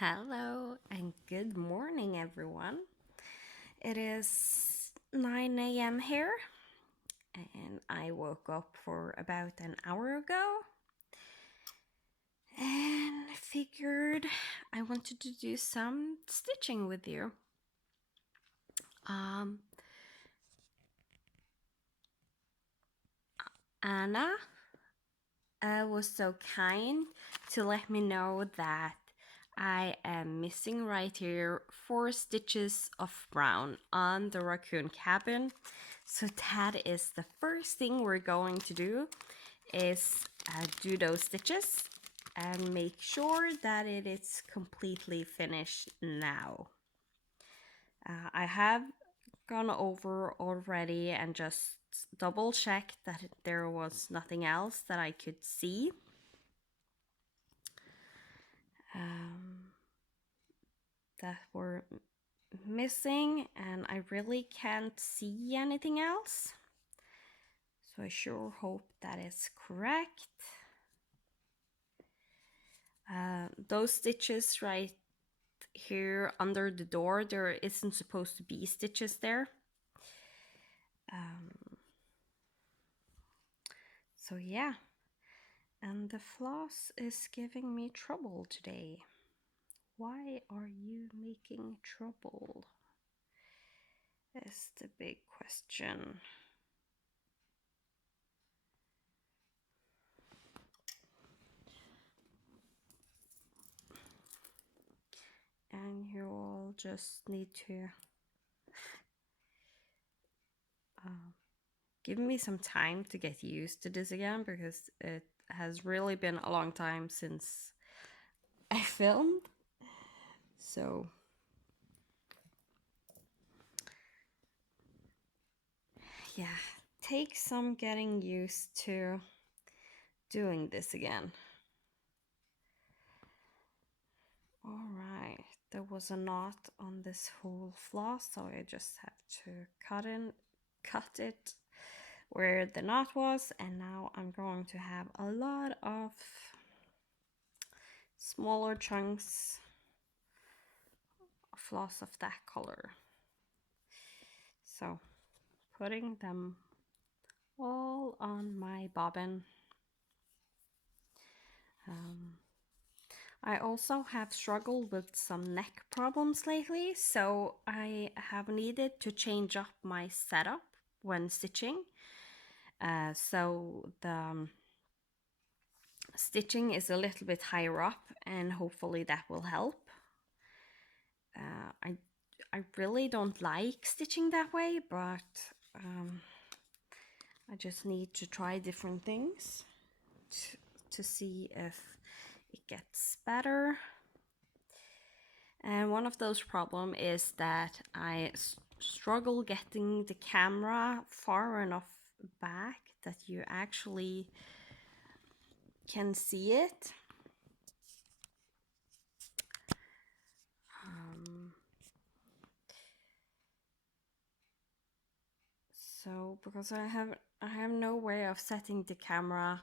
Hello and good morning, everyone. It is 9 a.m. here, and I woke up for about an hour ago and figured I wanted to do some stitching with you. Um, Anna was so kind to let me know that I am missing right here 4 stitches of brown on the Racoon Cabin. So that is the first thing we're going to do is do those stitches and make sure that it is completely finished now. I have gone over already and just double checked that there was nothing else that I could see. Um, that were missing, and I really can't see anything else. So I sure hope that is correct. Those stitches right here under the door, there isn't supposed to be stitches there. So yeah, and the floss is giving me trouble today. Why are you making trouble? Is the big question. And you all just need to give me some time to get used to this again, because it has really been a long time since I filmed. So yeah, take some getting used to doing this again. All right, there was a knot on this whole floss, so I just have to cut it where the knot was, and now I'm going to have a lot of smaller chunks of floss of that color. So putting them all on my bobbin. I also have struggled with some neck problems lately, so I have needed to change up my setup when stitching. So the stitching is a little bit higher up, and hopefully that will help. I really don't like stitching that way, but I just need to try different things to see if it gets better. And one of those problems is that I struggle getting the camera far enough back that you actually can see it. So because I have no way of setting the camera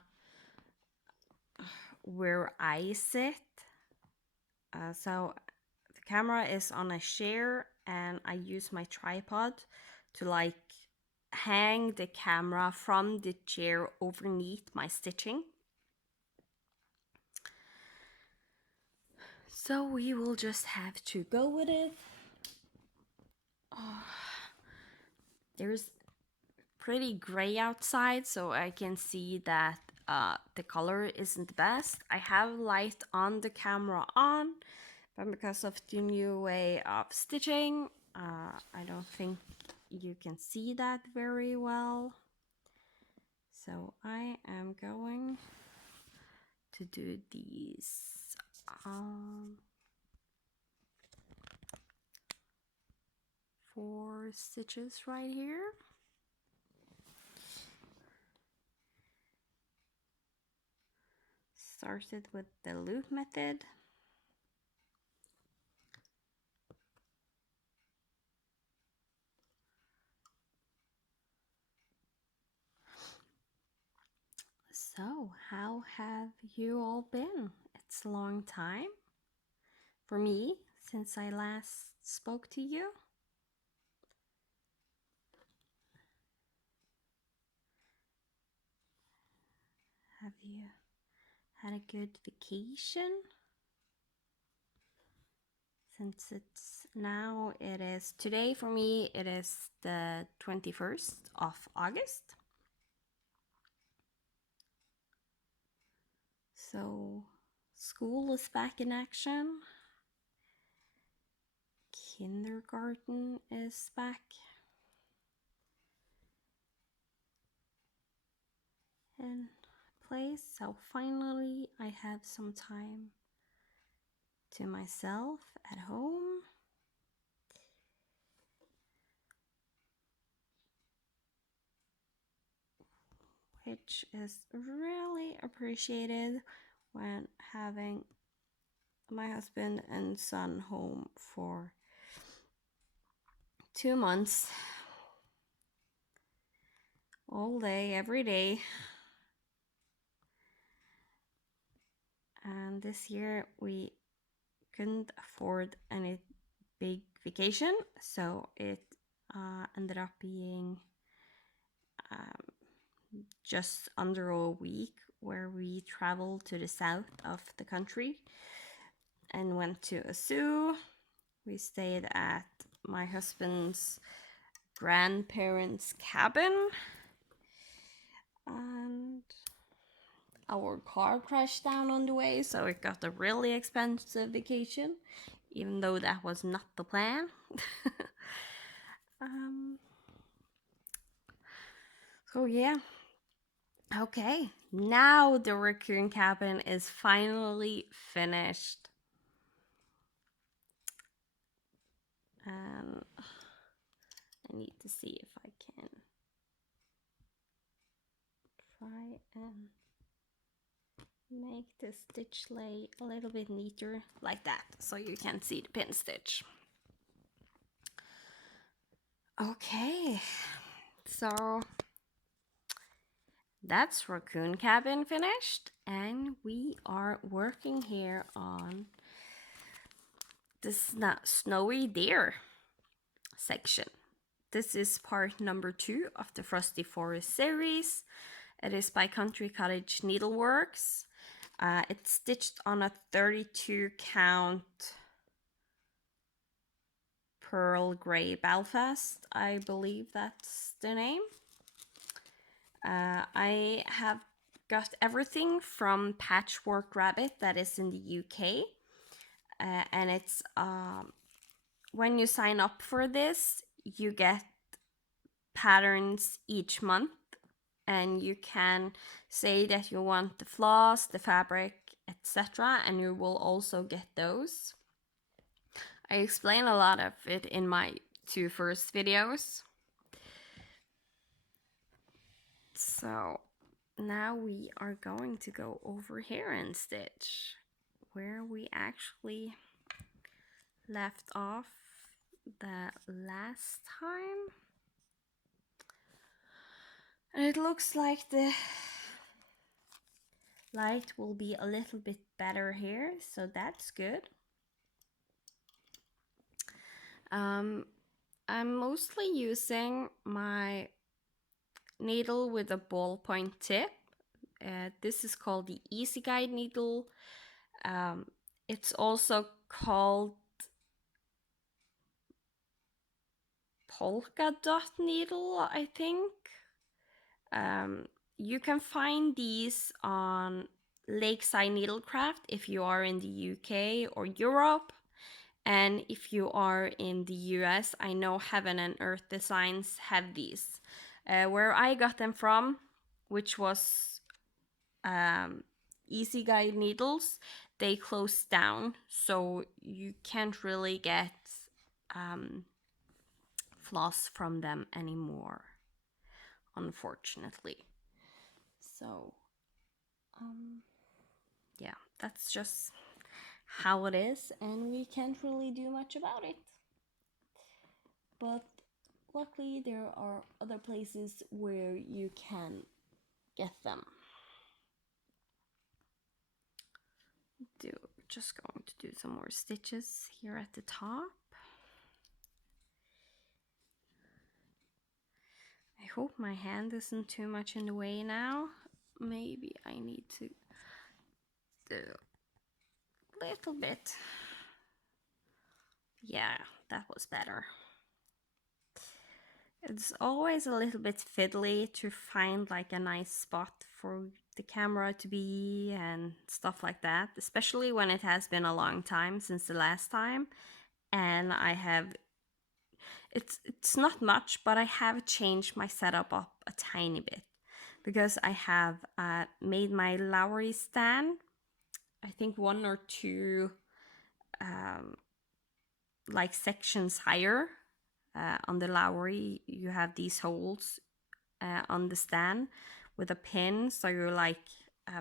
where I sit. So the camera is on a chair, and I use my tripod to like hang the camera from the chair underneath my stitching. So we will just have to go with it. There's pretty gray outside, so I can see that the color isn't the best. I have light on the camera on, but because of the new way of stitching, I don't think you can see that very well. So I am going to do these 4 stitches right here. Started with the loop method. So, how have you all been? It's a long time. for me since I last spoke to you. Have you had a good vacation? Since it is today for me, it is the 21st of August. So school is back in action. Kindergarten is back. In place. So finally I have some time to myself at home. Which is really appreciated when having my husband and son home for 2 months, all day, every day. And this year we couldn't afford any big vacation, so it ended up being just under a week where we traveled to the south of the country and went to a zoo. We stayed at my husband's grandparents' cabin, and our car crashed down on the way, so it got a really expensive vacation, even though that was not the plan. So yeah. Okay, now the Racoon Cabin is finally finished. And I need to see if I can try and make the stitch lay a little bit neater like that, so you can see the pin stitch. Okay, so that's Racoon Cabin finished, and we are working here on this snowy deer section. This is part number 2 of the Frosty Forest series. It is by Cottage Needleworks. It's stitched on a 32 count pearl gray Belfast. I believe that's the name. I have got everything from Patchwork Rabbit, that is in the UK. And it's when you sign up for this, you get patterns each month, and you can say that you want the floss, the fabric, etc., and you will also get those. I explain a lot of it in my 2 first videos. So now we are going to go over here and stitch where we actually left off the last time. And it looks like the light will be a little bit better here, so that's good. I'm mostly using my needle with a ballpoint tip. This is called the Easy Guide needle. It's also called polka dot needle, I think. You can find these on Lakeside Needlecraft if you are in the UK or Europe. And if you are in the US, I know Heaven and Earth Designs have these. Where I got them from, which was Easy Guide Needles, they closed down, so you can't really get floss from them anymore, unfortunately. So yeah, that's just how it is, and we can't really do much about it. But luckily there are other places where you can get them. just going to do some more stitches here at the top. I hope my hand isn't too much in the way now. Maybe I need to do a little bit. Yeah, that was better. It's always a little bit fiddly to find like a nice spot for the camera to be and stuff like that, especially when it has been a long time since the last time. And I have, it's not much, but I have changed my setup up a tiny bit because I have made my Lowry stand, I think 1 or 2 like sections higher. On the Lowry you have these holes on the stand with a pin, so you like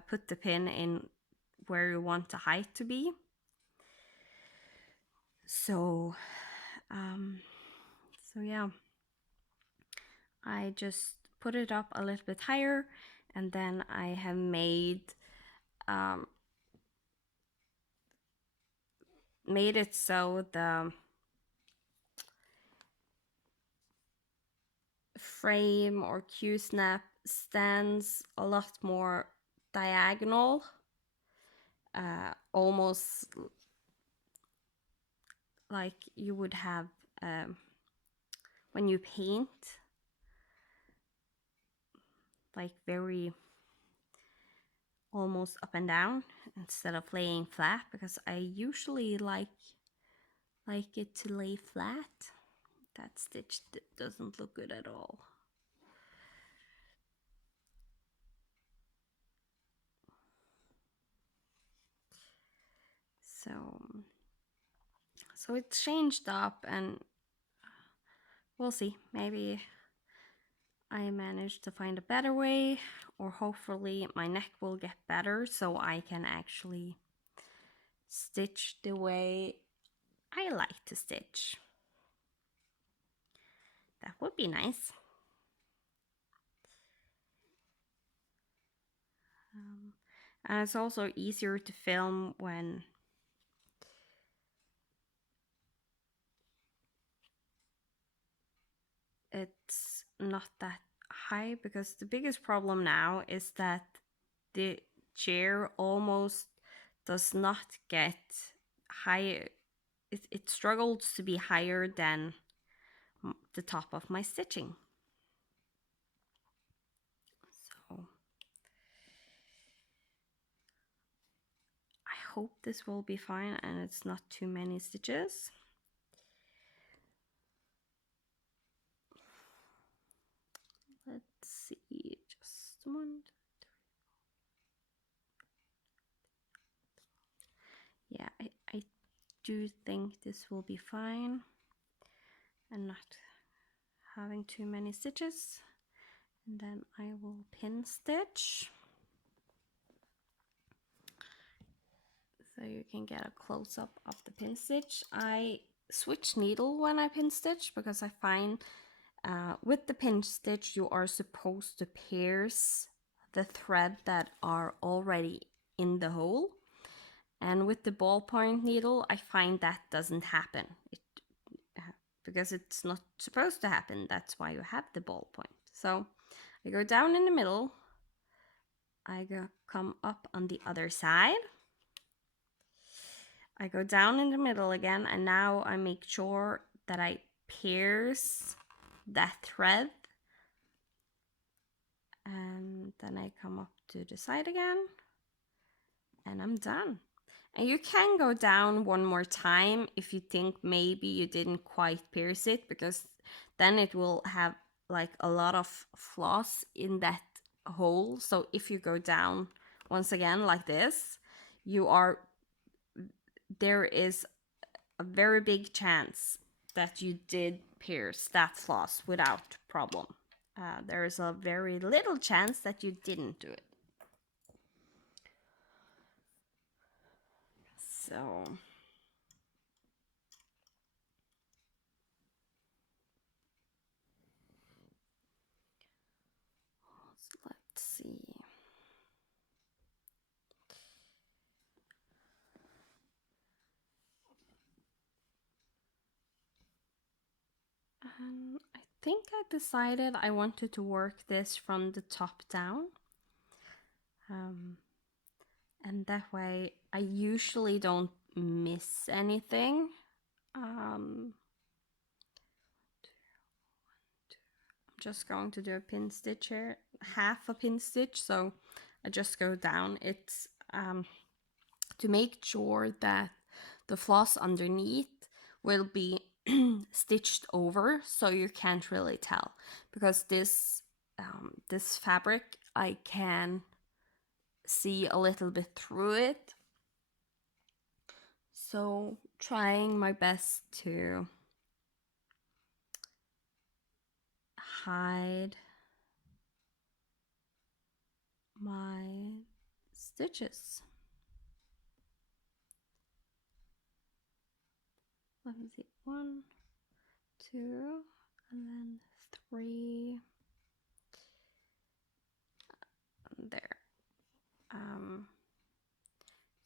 put the pin in where you want the height to be. So yeah, I just put it up a little bit higher, and then I have made it so the frame or Q-snap stands a lot more diagonal, almost like you would have when you paint, like very almost up and down instead of laying flat, because I usually like it to lay flat. That stitch doesn't look good at all. So it's changed up, and we'll see. Maybe I managed to find a better way, or hopefully my neck will get better so I can actually stitch the way I like to stitch. That would be nice. And it's also easier to film when it's not that high, because the biggest problem now is that the chair almost does not get higher. It struggles to be higher than the top of my stitching. So I hope this will be fine and it's not too many stitches. Let's see, just 1, 2, 3. Yeah, I do think this will be fine and not having too many stitches. And then I will pin stitch so you can get a close-up of the pin stitch. I switch needle when I pin stitch because I find with the pin stitch you are supposed to pierce the thread that are already in the hole, and with the ballpoint needle I find that doesn't happen. Because it's not supposed to happen. That's why you have the ballpoint. So I go down in the middle, I come up on the other side, I go down in the middle again, and now I make sure that I pierce that thread, and then I come up to the side again, and I'm done. And you can go down one more time if you think maybe you didn't quite pierce it, because then it will have like a lot of floss in that hole. So if you go down once again like this, there is a very big chance that you did pierce that floss without problem. There is a very little chance that you didn't do it. So let's see. I think I decided I wanted to work this from the top down. And that way I usually don't miss anything. I'm just going to do a pin stitch here, half a pin stitch, so I just go down. It's to make sure that the floss underneath will be stitched over, so you can't really tell, because this fabric, I can see a little bit through it. So trying my best to hide my stitches. Let me see, 1, 2, and then 3 there.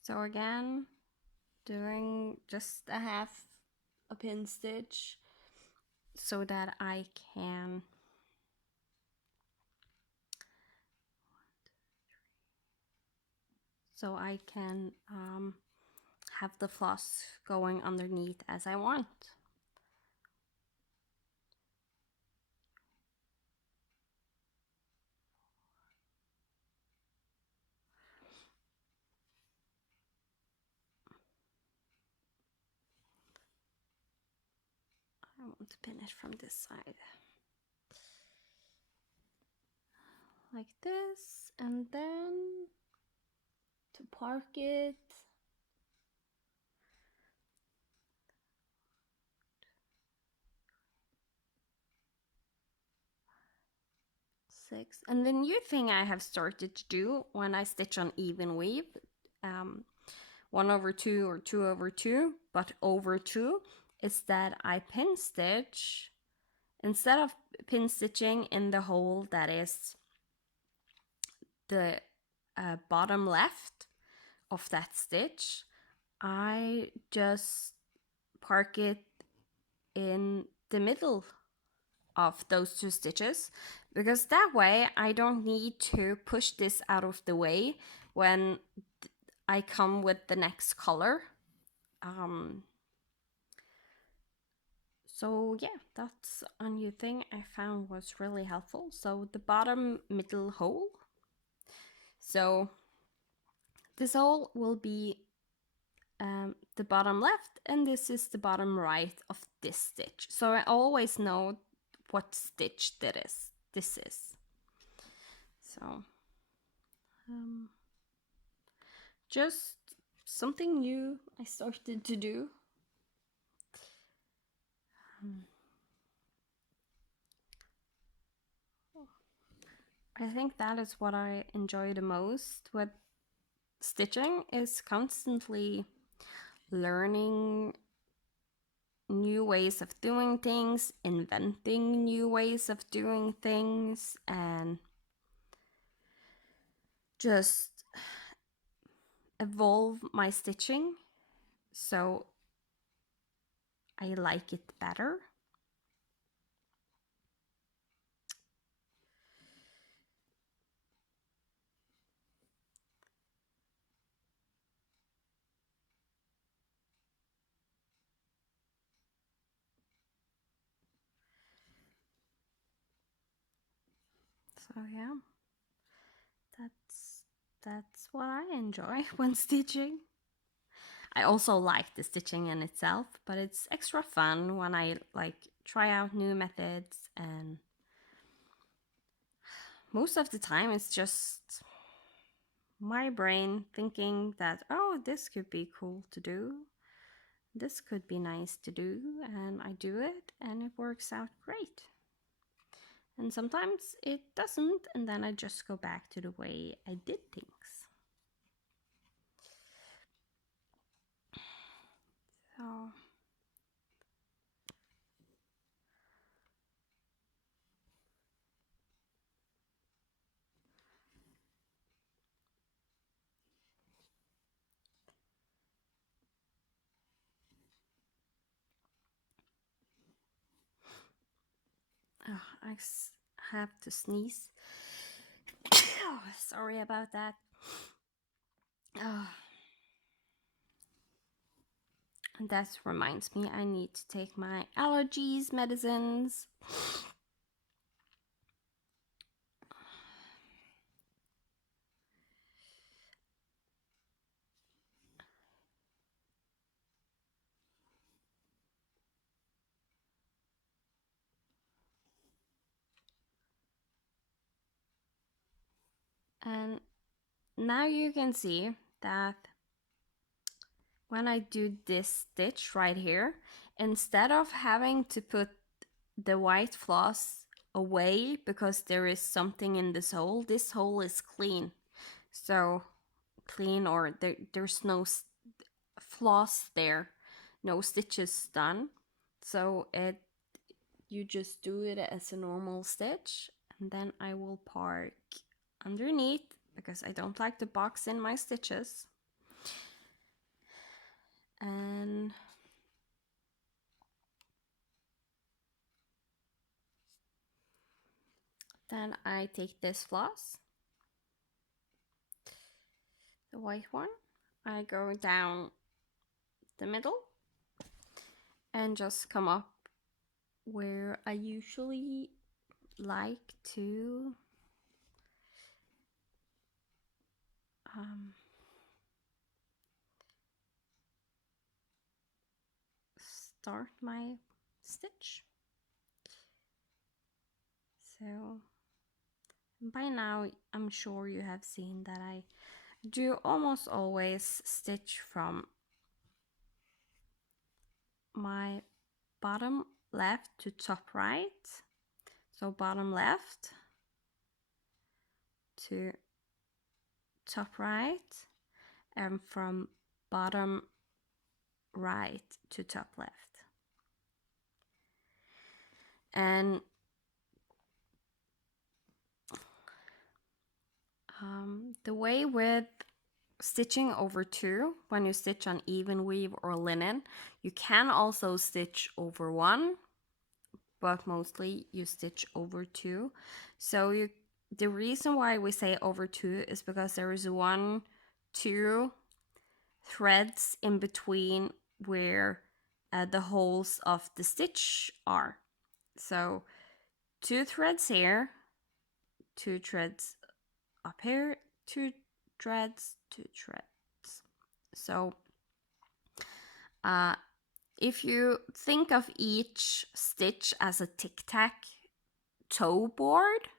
So again, doing just a half a pin stitch so that I can have the floss going underneath as I want. I want to pin it from this side. Like this, and then to park it, six. And the new thing I have started to do when I stitch on even weave, 1/2 or 2/2, but over 2, is that I pin stitch, instead of pin stitching in the hole that is the bottom left of that stitch, I just park it in the middle of those 2 stitches, because that way I don't need to push this out of the way when I come with the next color. So yeah, that's a new thing I found was really helpful. So the bottom middle hole, so this hole will be the bottom left, and this is the bottom right of this stitch, so I always know what stitch this is. So just something new I started to do. I think that is what I enjoy the most with stitching, is constantly learning new ways of doing things, inventing new ways of doing things, and just evolve my stitching so I like it better. So yeah, that's what I enjoy when stitching. I also like the stitching in itself, but it's extra fun when I like try out new methods, and most of the time it's just my brain thinking that, oh, this could be cool to do, this could be nice to do, and I do it and it works out great. And sometimes it doesn't, and then I just go back to the way I did things. So Oh, have to sneeze. Oh, sorry about that. Oh. And that reminds me, I need to take my allergies medicines. And now you can see that when I do this stitch right here, instead of having to put the white floss away because there is something in this hole is clean. So clean, or there's no floss there, no stitches done. So you just do it as a normal stitch, and then I will park underneath because I don't like to box in my stitches. And then I take this floss, the white one, I go down the middle and just come up where I usually like to start my stitch. So by now I'm sure you have seen that I do almost always stitch from my bottom left to top right. So bottom left to top right, and from bottom right to top left. And the way with stitching over two, when you stitch on even weave or linen, you can also stitch over one, but mostly you stitch over two. So the reason why we say over two is because there is two threads in between where the holes of the stitch are. So two threads here, two threads up here, two threads. So if you think of each stitch as a tic-tac-toe board,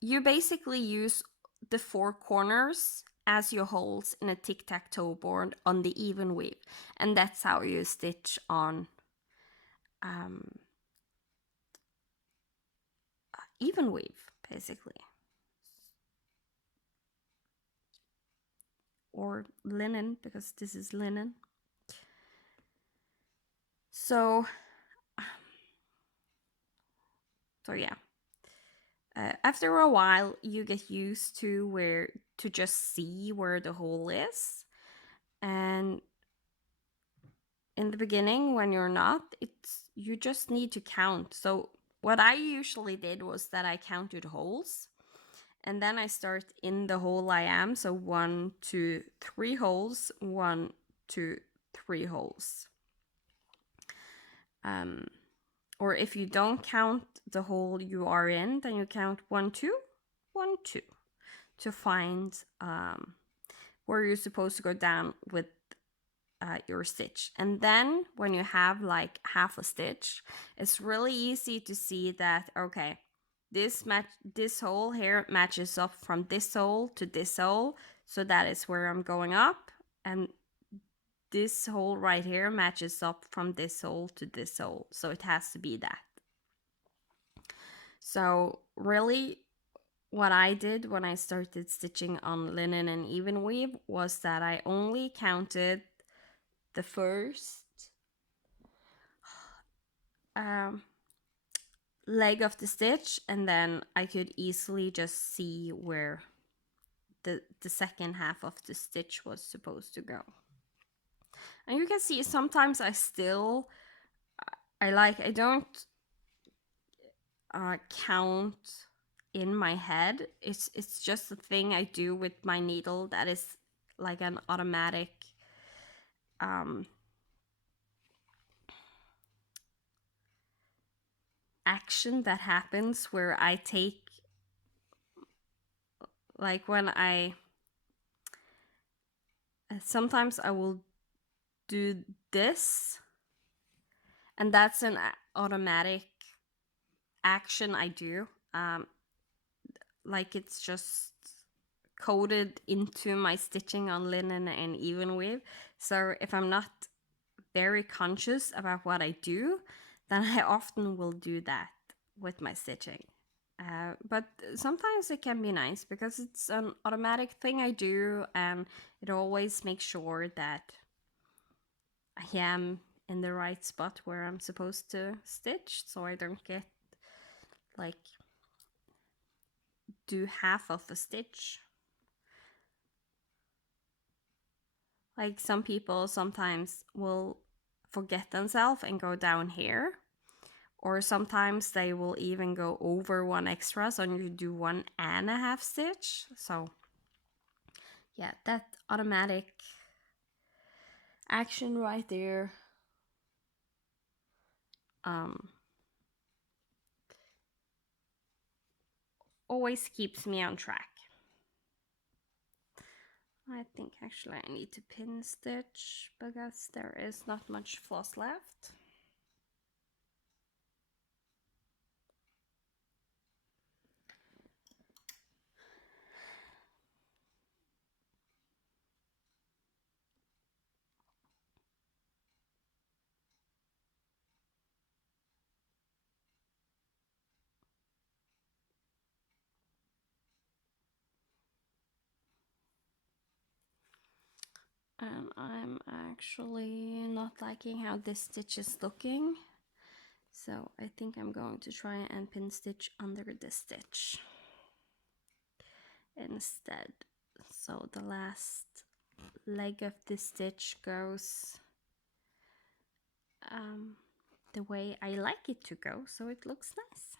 you basically use the four corners as your holes in a tic-tac-toe board on the even weave, and that's how you stitch on even weave, basically, or linen, because this is linen. So yeah, after a while you get used to just see where the hole is, and in the beginning when you're not, you just need to count. So what I usually did was that I counted holes, and then I start in the hole I am. So 1, 2, 3 holes, 1, 2, 3 holes. Or if you don't count the hole you are in, then you count 1, 2, 1, 2 to find where you're supposed to go down with your stitch. And then when you have like half a stitch, it's really easy to see that, okay, this hole here matches up from this hole to this hole, so that is where I'm going up, and this hole right here matches up from this hole to this hole, so it has to be that. So really what I did when I started stitching on linen and even weave was that I only counted the first leg of the stitch, and then I could easily just see where the second half of the stitch was supposed to go. And you can see sometimes I don't count in my head. It's just a thing I do with my needle that is like an automatic action that happens where I take, like when I sometimes I will do this, and that's an automatic action I do. Like it's just coded into my stitching on linen and even weave. So if I'm not very conscious about what I do, then I often will do that with my stitching. But sometimes it can be nice because it's an automatic thing I do, and it always makes sure that I am in the right spot where I'm supposed to stitch, so I don't get like do half of a stitch. Like some people sometimes will forget themselves and go down here, or sometimes they will even go over one extra, so you do 1.5 stitch. So yeah, that automatic action right there always keeps me on track. I think actually I need to pin stitch because there is not much floss left. And I'm actually not liking how this stitch is looking, so I think I'm going to try and pin stitch under this stitch instead. So the last leg of this stitch goes the way I like it to go, so it looks nice.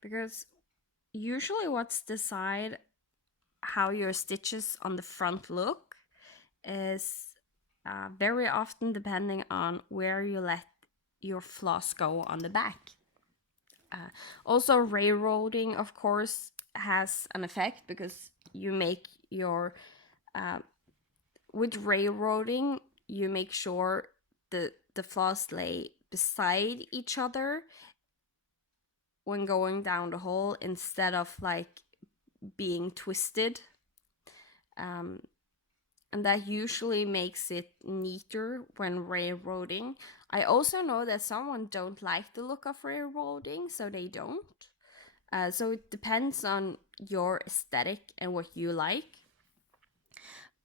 Because usually what's decide how your stitches on the front look is very often depending on where you let your floss go on the back. Also, railroading, of course, has an effect because you make your with railroading, you make sure the floss lay beside each other when going down the hole instead of like being twisted. And that usually makes it neater when railroading. I also know that someone don't like the look of railroading, so they don't. So it depends on your aesthetic and what you like.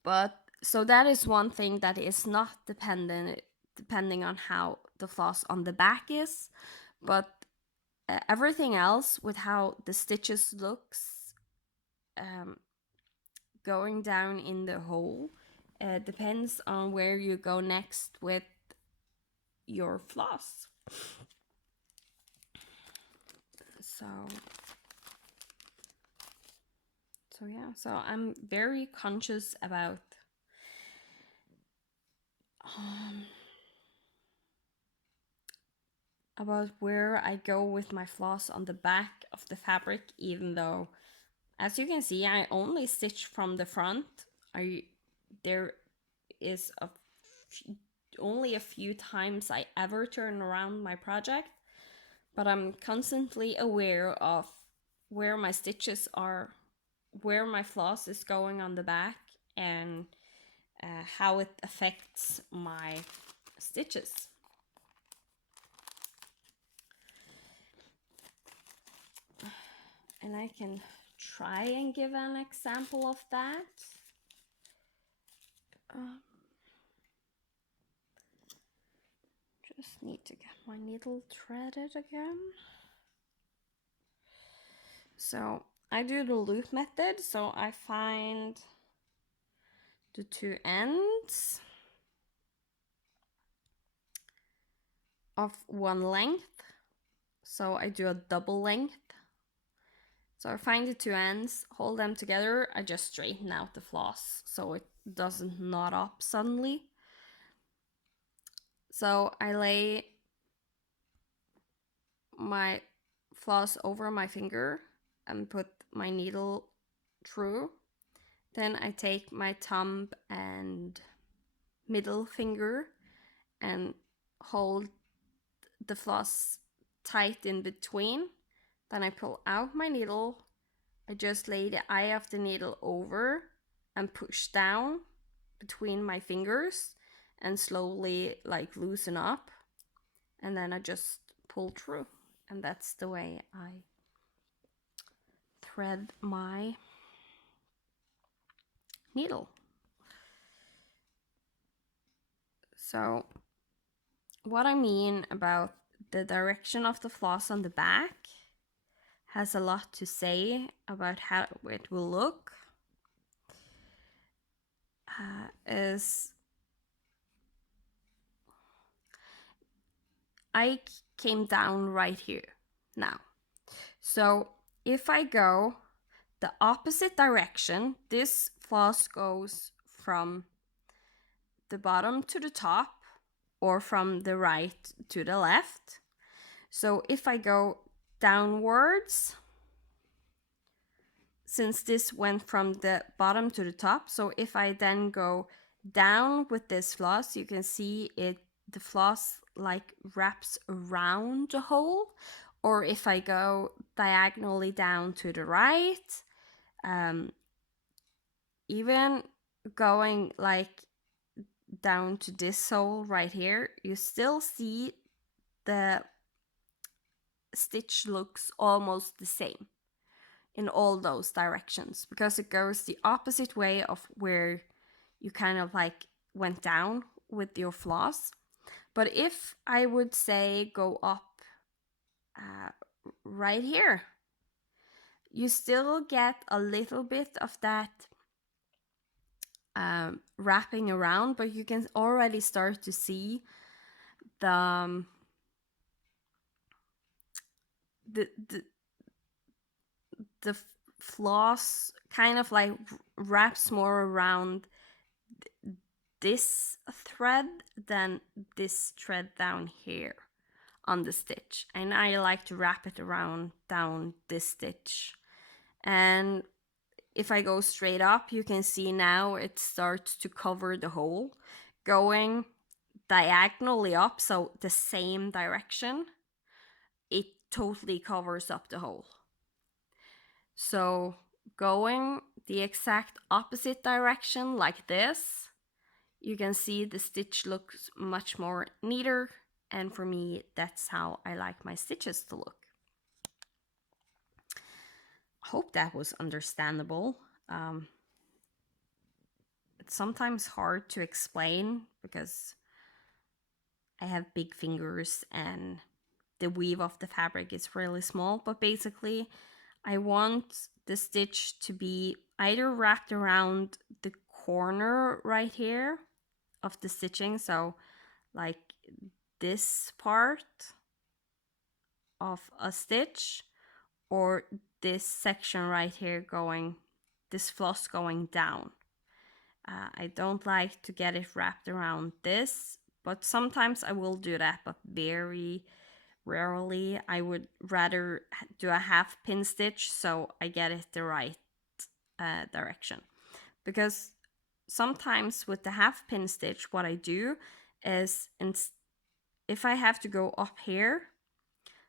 But so that is one thing that is not depending on how the floss on the back is, but everything else with how the stitches looks going down in the hole depends on where you go next with your floss. So yeah, so I'm very conscious about where I go with my floss on the back of the fabric, even though, as you can see, I only stitch from the front. There is only a few times I ever turn around my project, but I'm constantly aware of where my stitches are, where my floss is going on the back, and how it affects my stitches. And I can try and give an example of that. Just need to get my needle threaded again. So I do the loop method, so I find the two ends, of one length, so I do a double length. So I find the two ends, hold them together, I just straighten out the floss so it doesn't knot up suddenly. So I lay my floss over my finger and put my needle through. Then I take my thumb and middle finger and hold the floss tight in between. Then I pull out my needle. I just lay the eye of the needle over and push down between my fingers and slowly like loosen up. And then I just pull through. And that's the way I thread my needle. So what I mean about the direction of the floss on the back has a lot to say about how it will look. Is I came down right here now. So if I go the opposite direction, this floss goes from the bottom to the top or from the right to the left. So if I go downwards, since this went from the bottom to the top, so if I then go down with this floss, you can see the floss like wraps around the hole. Or if I go diagonally down to the right, even going like down to this hole right here, you still see the stitch looks almost the same in all those directions because it goes the opposite way of where you kind of like went down with your floss. But if I would say go up right here, you still get a little bit of that wrapping around, but you can already start to see the the the, the floss kind of like wraps more around this thread than this thread down here on the stitch, and I like to wrap it around down this stitch. And if I go straight up, you can see now it starts to cover the hole. Going diagonally up, so the same direction, it totally covers up the hole. So going the exact opposite direction like this, you can see the stitch looks much more neater, and for me that's how I like my stitches to look. Hope that was understandable. It's sometimes hard to explain because I have big fingers and the weave of the fabric is really small, but basically I want the stitch to be either wrapped around the corner right here of the stitching, so like this part of a stitch, or this section right here going, this floss going down. I don't like to get it wrapped around this, but sometimes I will do that, but very rarely. I would rather do a half pin stitch so I get it the right direction. Because sometimes with the half pin stitch, what I do is if I have to go up here,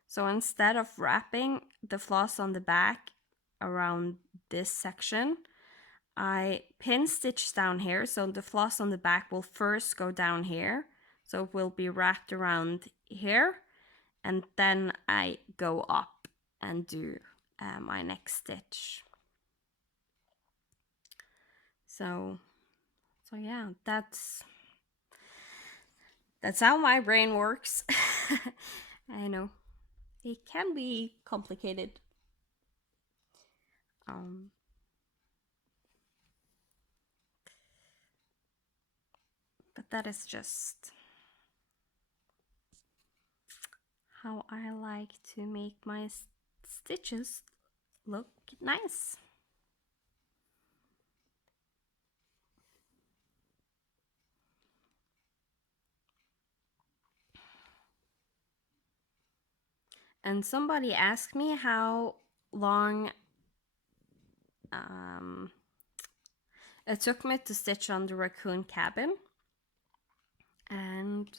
so instead of wrapping the floss on the back around this section, I pin stitch down here, so the floss on the back will first go down here, so it will be wrapped around here, and then I go up and do my next stitch. So yeah, that's how my brain works. I know it can be complicated. But that is just how I like to make my stitches look nice. And somebody asked me how long it took me to stitch on the Racoon Cabin. And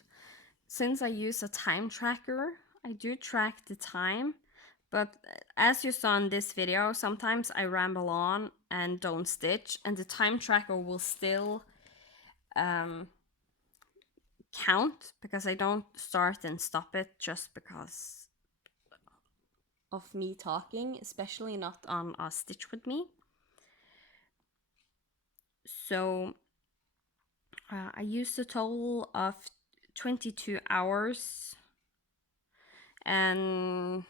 since I use a time tracker, I do track the time. But as you saw in this video, sometimes I ramble on and don't stitch, and the time tracker will still count because I don't start and stop it just because of me talking, especially not on a stitch with me. So I used a total of 22 hours, and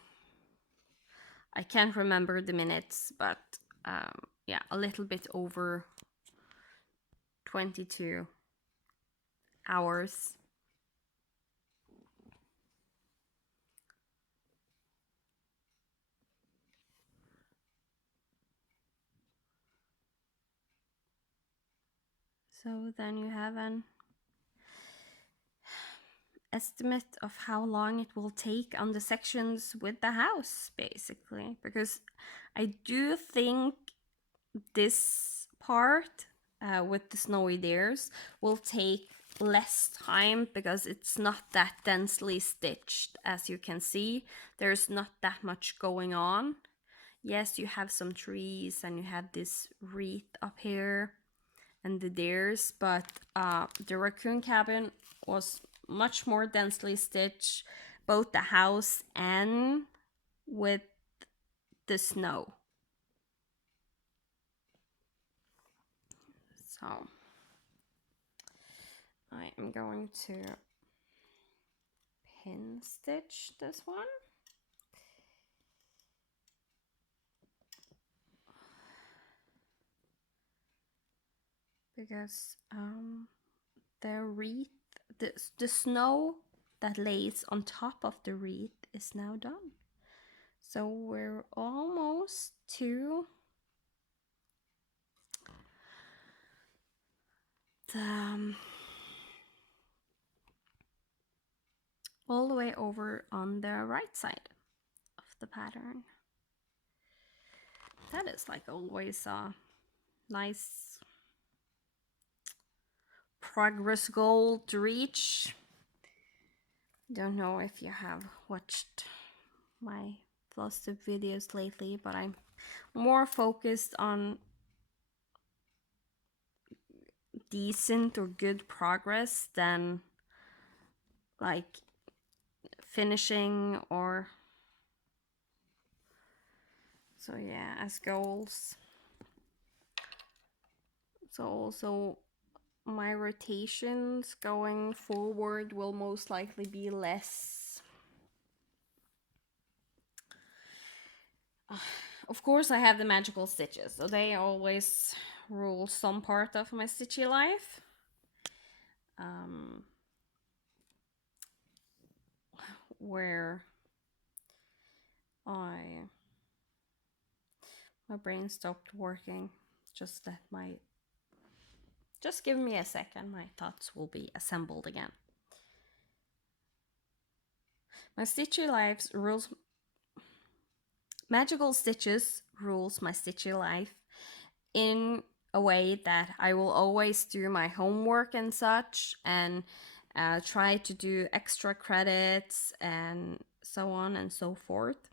I can't remember the minutes, but yeah, a little bit over 22 hours. So then you have an estimate of how long it will take on the sections with the house, basically, because I do think this part with the snowy dares will take less time because it's not that densely stitched. As you can see, there's not that much going on. Yes, you have some trees and you have this wreath up here and the dares, but the Racoon Cabin was much more densely stitched, both the house and with the snow. So I am going to pin stitch this one. Because the wreath, the snow that lays on top of the wreath is now done. So we're almost to the all the way over on the right side of the pattern. That is like always a nice progress goal to reach. Don't know if you have watched my floss tip videos lately, but I'm more focused on decent or good progress than like finishing or so. Yeah, as goals. So also my rotations going forward will most likely be less. Of course I have the magical stitches, so they always rule some part of my stitchy life. Where my brain stopped working. Just give me a second, my thoughts will be assembled again. My stitchy life rules. Magical stitches rules my stitchy life in a way that I will always do my homework and such, and try to do extra credits and so on and so forth.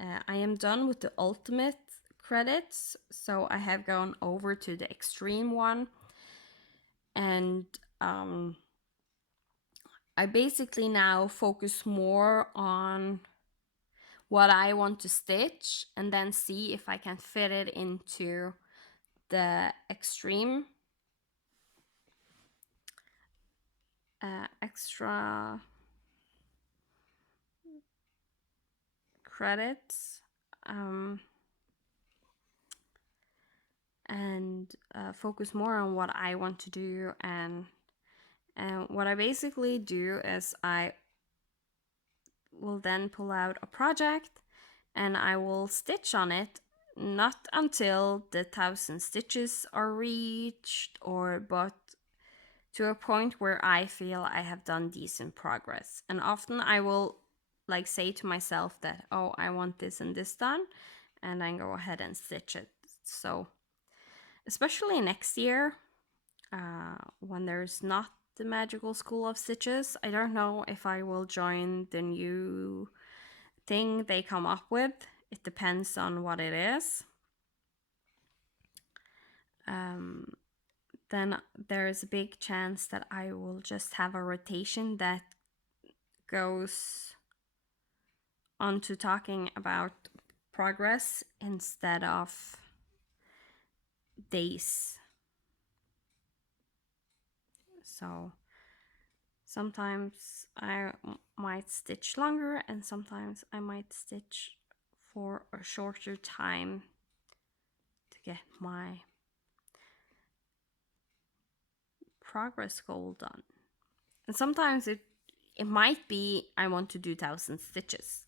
I am done with the ultimate credits, so I have gone over to the extreme one, and I basically now focus more on what I want to stitch and then see if I can fit it into the extreme extra credits, and focus more on what I want to do. And what I basically do is I will then pull out a project and I will stitch on it, not until the 1,000 stitches are reached, but to a point where I feel I have done decent progress. And often I will like say to myself that, oh, I want this and this done, and then go ahead and stitch it. So especially next year, when there's not the magical school of stitches, I don't know if I will join the new thing they come up with. It depends on what it is. Then there is a big chance that I will just have a rotation that goes on to talking about progress instead of days. So sometimes I might stitch longer and sometimes I might stitch for a shorter time to get my progress goal done. And sometimes it might be I want to do 1,000 stitches,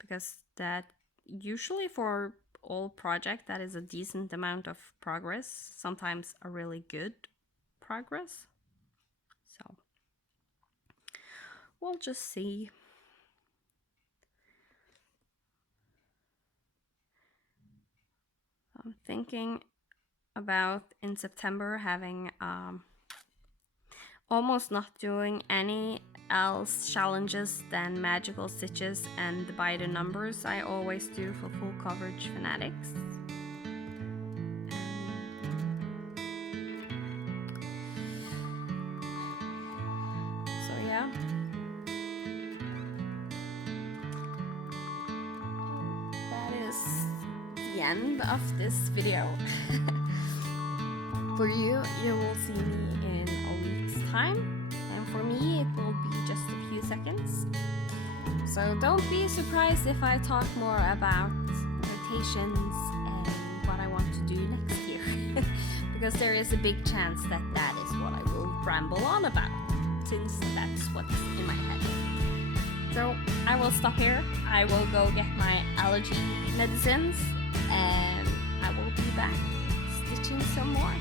because that usually for all project that is a decent amount of progress, sometimes a really good progress. So we'll just see. I'm thinking about in September having almost not doing any else challenges than magical stitches and by the numbers I always do for full coverage fanatics. So yeah, that is the end of this video. For you will see me in a week's time, and for me it will be just a few seconds. So don't be surprised if I talk more about rotations and what I want to do next year, because there is a big chance that that is what I will ramble on about, since that's what's in my head. So I will stop here. I will go get my allergy medicines, and I will be back stitching some more.